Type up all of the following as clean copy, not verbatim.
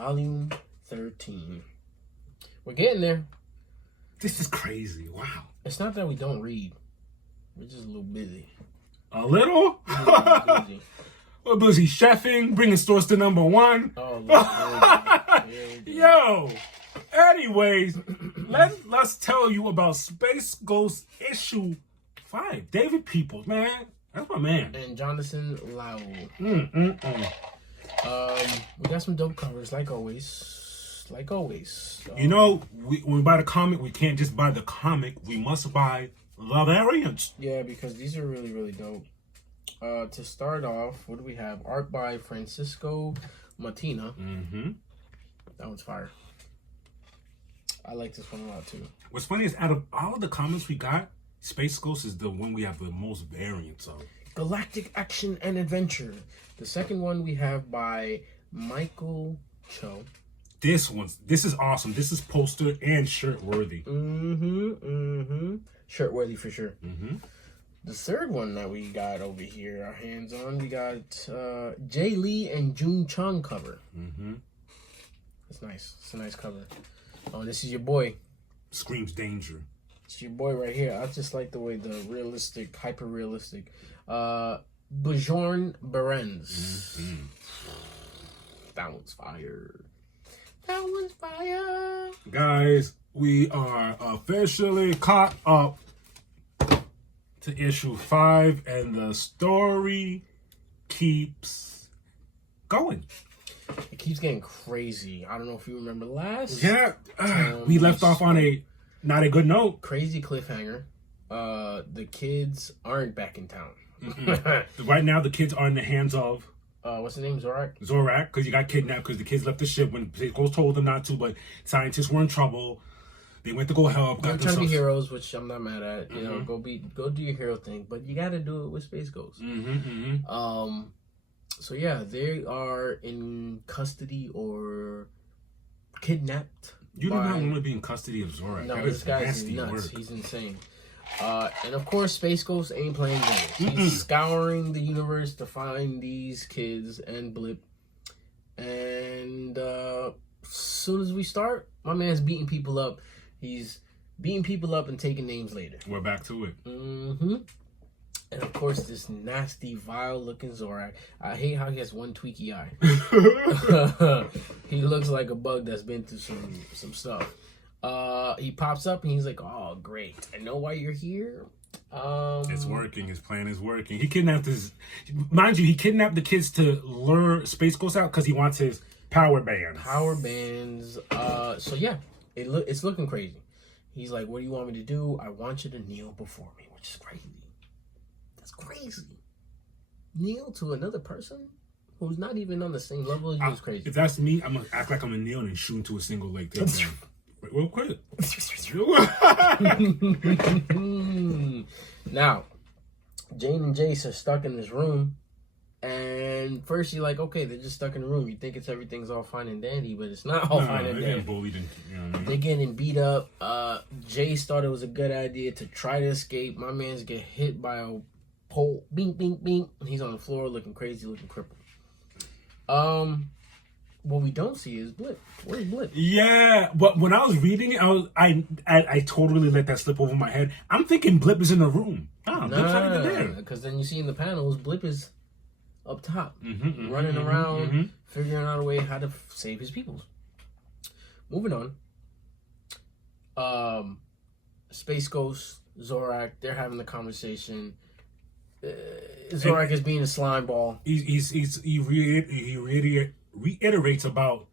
Volume 13. We're getting there. This is crazy. Wow. It's not that we don't read. We're just a little busy. A little? Busy. We're busy chefing, bringing stores to number one. Oh, Lord. Yo. Anyways, let's tell you about Space Ghost issue 5. David Peoples, man. That's my man. And Jonathan Lau. We got some dope covers, like always. You know, when we buy the comic, we can't just buy the comic. We must buy the variants. Yeah, because these are really, really dope. To start off, what do we have? Art by Francisco Matina. Mm-hmm. That one's fire. I like this one a lot, too. What's funny is, out of all of the comics we got, Space Ghost is the one we have the most variants of. Galactic Action and Adventure. The second one we have by Michael Cho. This is awesome. This is poster and shirt worthy. Shirt worthy for sure. Mm-hmm. The third one that we got over here, our hands on, we got Jay Lee and June Chung cover. Mm-hmm. It's nice. It's a nice cover. Oh, this is your boy. Screams danger. It's your boy right here. I just like the way the realistic, hyper realistic. Bjorn Berens. Mm-hmm. That one's fire. That one's fire. Guys, we are officially caught up to issue 5, and the story keeps going. It keeps getting crazy. I don't know if you remember last. Yeah, we left off on a not a good note. Crazy cliffhanger. The kids aren't back in town. Right now, the kids are in the hands of what's the name? Zorak. Because he got kidnapped because the kids left the ship when Ghost told them not to, but scientists were in trouble. They went to go help. They're trying to be heroes, which I'm not mad at. You know, go do your hero thing, but you got to do it with Space Ghost. So yeah, they are in custody or kidnapped. You do not want to be in custody of Zorak. No, that this is guy's nasty nuts. work. He's insane. And of course, Space Ghost ain't playing games. He's scouring the universe to find these kids and Blip. And as soon as we start, my man's beating people up. He's beating people up and taking names later. We're back to it. And of course, this nasty, vile-looking Zorak. I hate how he has one tweaky eye. He looks like a bug that's been through some stuff. He pops up and he's like, "Oh, great! I know why you're here." It's working. His plan is working. He kidnapped mind you, he kidnapped the kids to lure Space Ghost out because he wants his power bands. So yeah, it's looking crazy. He's like, "What do you want me to do? I want you to kneel before me," which is crazy. That's crazy. Kneel to another person who's not even on the same level as you is crazy. If that's me, I'm gonna act like I'm a kneel and shoot into a single leg. Real quick. Now, Jane and Jace are stuck in this room, and first you're like, okay, they're just stuck in the room. You think everything's all fine and dandy, but it's not all fine and dandy. They're getting bullied and, you know what I mean? They're getting beat up. Jace thought it was a good idea to try to escape. My man's get hit by a pole. Bing, bing, bing. He's on the floor looking crazy, looking crippled. What we don't see is Blip. Where's Blip? Yeah, but when I was reading it, I totally let that slip over my head. I'm thinking Blip is in the room. Blip's not even there. Because then you see in the panels, Blip is up top, running around, figuring out a way how to save his people. Moving on. Space Ghost, Zorak, they're having the conversation. Zorak is being a slime ball. He reiterates about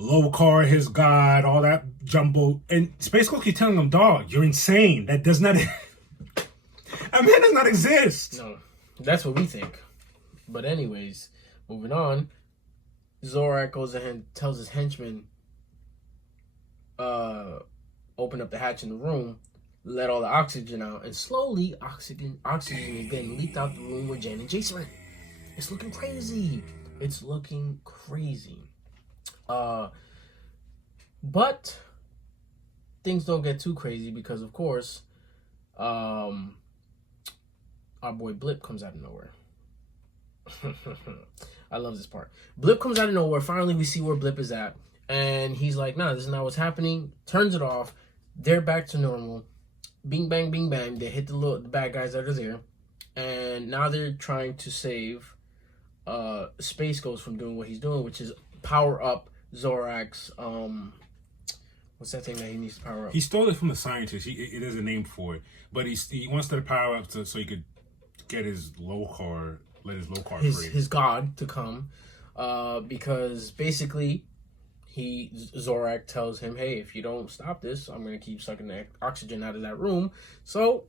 Lokar, his god, all that jumbo, and Space Ghost keep telling him, "Dog, you're insane. That does not. A man does not exist." No, that's what we think. But anyways, moving on. Zorak goes ahead and tells his henchmen, open up the hatch in the room, let all the oxygen out, and slowly oxygen is getting leaked out the room where Jen and Jason are. It's looking crazy. But things don't get too crazy because, of course, our boy Blip comes out of nowhere. I love this part. Blip comes out of nowhere. Finally, we see where Blip is at. And he's like, nah, this is not what's happening. Turns it off. They're back to normal. Bing, bang, bing, bang. They hit the bad guys that are there. And now they're trying to save Space Ghost from doing what he's doing, which is power up Zorak's, what's that thing that he needs to power up? He stole it from the scientist. It is a name for it. But he wants to power up so he could get his Lokar, let his Lokar free. His god to come. Because basically, Zorak tells him, hey, if you don't stop this, I'm going to keep sucking the oxygen out of that room. So,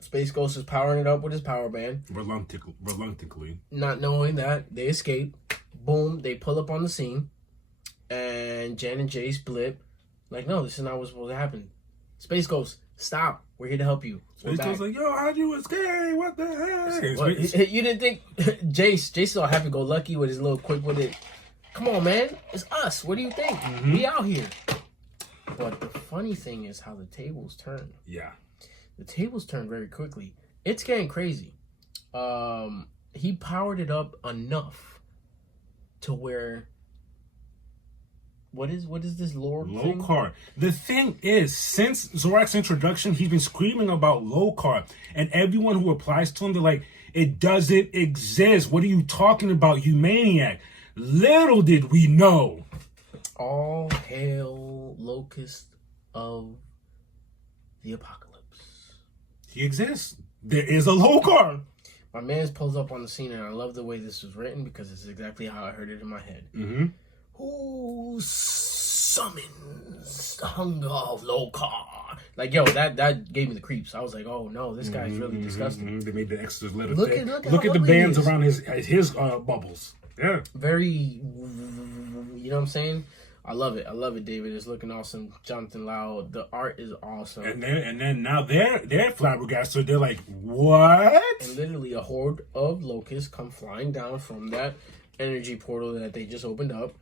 Space Ghost is powering it up with his power band. Reluctantly. Not knowing that, they escape. Boom, they pull up on the scene. And Jen and Jace blip. Like, no, this is not what's supposed to happen. Space Ghost, stop. We're here to help you. Space Ghost's like, yo, how'd you escape? What the heck? What? You didn't think Jace is all happy-go-lucky with his little quick with it. Come on, man. It's us. What do you think? Mm-hmm. We out here. But the funny thing is how the tables turn. Yeah. The tables turn very quickly. It's getting crazy. He powered it up enough to where... What is this lore thing? Lokar. The thing is, since Zorak's introduction, he's been screaming about Lokar. And everyone who applies to him, they're like, it doesn't exist. What are you talking about, you maniac? Little did we know. All hail locust of the apocalypse. He exists. There is a Lokar. My man's pulls up on the scene, and I love the way this was written because it's exactly how I heard it in my head. Mm-hmm. Who summons the hunger of Lokar? Like, yo, that gave me the creeps. I was like, oh no, this guy's really disgusting. Mm-hmm. They made the extra letter. Look at the bands around his bubbles. Yeah. Very, you know what I'm saying? I love it, David. It's looking awesome. Jonathan Lau, the art is awesome. And then now they're flabbergasted. They're like, what? And literally a horde of locusts come flying down from that energy portal that they just opened up.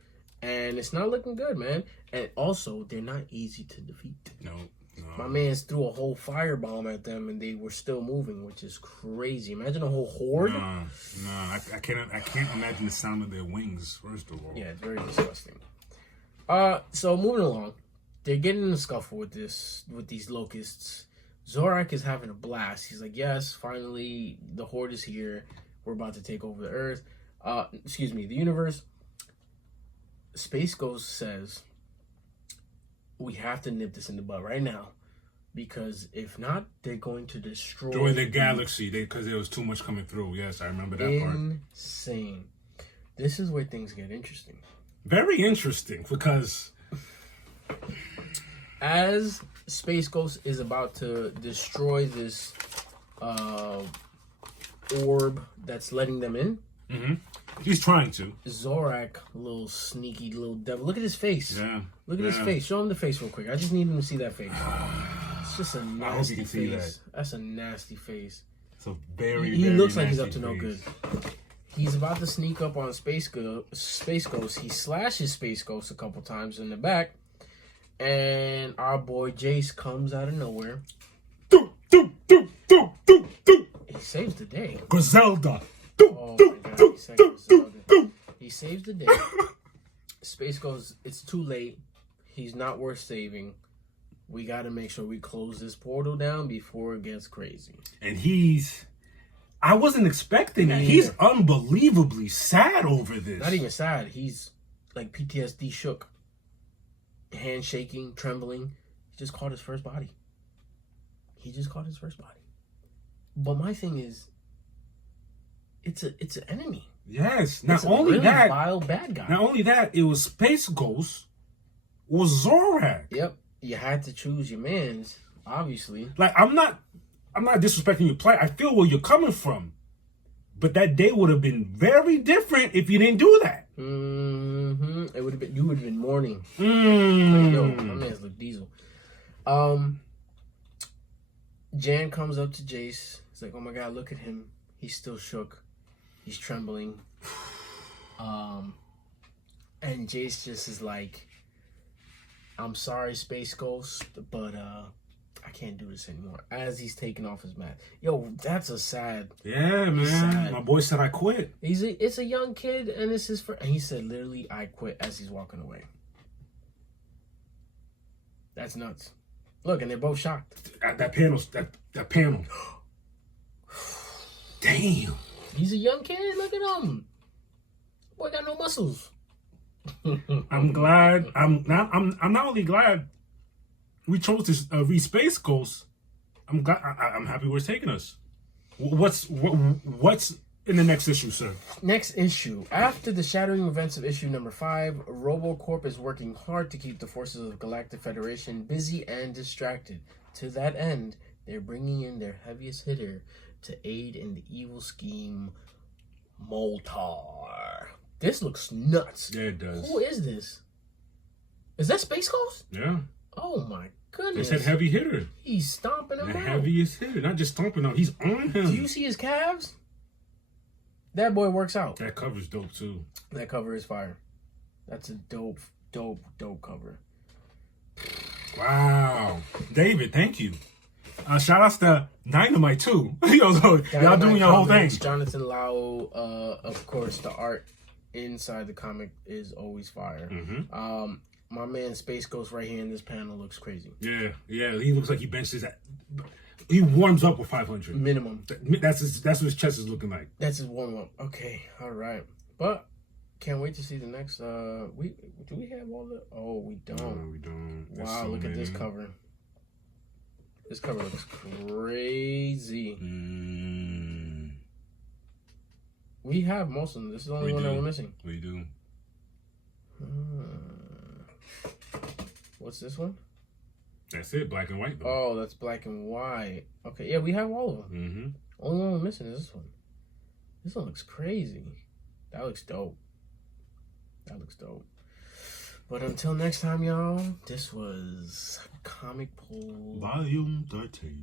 And it's not looking good, man. And also, they're not easy to defeat. No. My man's threw a whole firebomb at them, and they were still moving, which is crazy. Imagine a whole horde. I can't imagine the sound of their wings. First of all. Yeah, it's very disgusting. So moving along, they're getting in a scuffle with these locusts. Zorak is having a blast. He's like, yes, finally, the horde is here. We're about to take over the Earth. The universe. Space Ghost says, we have to nip this in the bud right now, because if not, they're going to destroy the galaxy because there was too much coming through. Yes, I remember that part. Insane. This is where things get interesting. Very interesting, because as Space Ghost is about to destroy this orb that's letting them in, he's trying to. Zorak, little sneaky little devil. Look at his face. Yeah. Look at his face. Show him the face real quick. I just need him to see that face. It's just a nasty I hope you can face. see that. That's a nasty face. It's a very, He very looks like he's up nasty to no face. good. He's about to sneak up on Space Ghost. He slashes Space Ghost a couple times in the back. And our boy Jace comes out of nowhere. He saves the day. Griselda. Oh my god, he saves the day. Space Ghost, it's too late. He's not worth saving. We got to make sure we close this portal down before it gets crazy. And I wasn't expecting that. He's unbelievably sad over this. Not even sad. He's like PTSD shook. Hand shaking, trembling. He just caught his first body. But my thing is, it's an enemy. Yes. Not It's a only really that, vile bad guy. not only that, it was Space Ghost was Zorak. Yep. You had to choose your mans, obviously. Like, I'm not disrespecting your plight. I feel where you're coming from. But that day would have been very different if you didn't do that. It would have been. You would have been mourning. Like, yo, my man's look diesel. Jan comes up to Jace. He's like, "Oh my god, look at him. He's still shook. He's trembling." And Jace just is like, "I'm sorry, Space Ghost, but I can't do this anymore. As he's taking off his mask. Yo, that's a sad. Yeah, man. Sad. My boy said I quit. It's a young kid, and it's his friend. And he said, literally, I quit as he's walking away. That's nuts. Look, and they're both shocked. That panel. Damn. He's a young kid. Look at him. Boy got no muscles. I'm glad. I'm not only glad we chose to read Space Ghost. I'm glad. I'm happy where it's taking us. What's in the next issue, sir? Next issue. After the shattering events of issue number 5, RoboCorp is working hard to keep the forces of Galactic Federation busy and distracted. To that end, they're bringing in their heaviest hitter to aid in the evil scheme, Moltar. This looks nuts. Yeah, it does. Who is this? Is that Space Ghost? Yeah. Oh my They goodness. said heavy hitter. He's stomping him The out. heaviest hitter. Not just stomping out. He's on him. Do you see his calves? That boy works out. That cover's dope too. That cover is fire. That's a dope cover. Wow. David, thank you. Shout outs to Dynamite too. Y'all doing your whole thing. Jonathan Lau, of course, the art inside the comic is always fire. Mm-hmm. My man Space Ghost right here in this panel looks crazy. Yeah. He looks like he benches at. He warms up with 500 Minimum. That's what his chest is looking like. That's his warm up. Okay, all right. But can't wait to see the next. Do we have all the? Oh, we don't. No, we don't. There's Wow, so look at this many. cover. This cover looks crazy. We have most of them. This is the only one that we're missing. We do. What's this one? That's it. Black and white though. Oh, that's black and white. Okay, yeah, we have all of them. Mm-hmm. Only one we're missing is this one. This one looks crazy. That looks dope. But until next time, y'all, this was Comic Pull Volume 13.